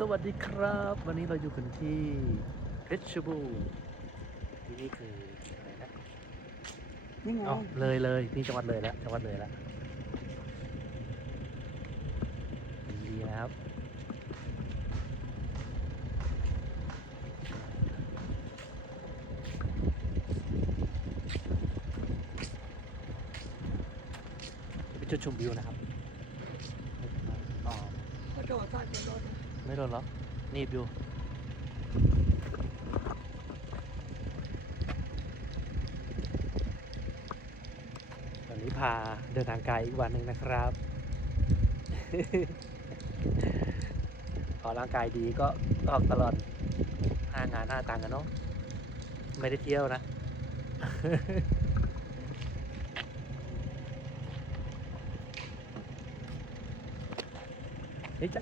สวัสดีครับวันนี้เราอยู่กันที่เพชรบูรณ์ที่นี่คืออะไรนะนี่ไงอ๋อเลยนี่จังหวัดเลยแล้วดีนะครับเป็นจุดชมวิวนะครับอ๋อ กระโดดใส่กระโดด ไม่โดนหรอนี่วิววันนี้พาเดินทางไกลอีกวันหนึ่งนะครับ พอร่างกายดีก็ออกตลอด5 งาน 5 ตังค์กันเนาะไม่ได้เที่ยวนะ ในใจ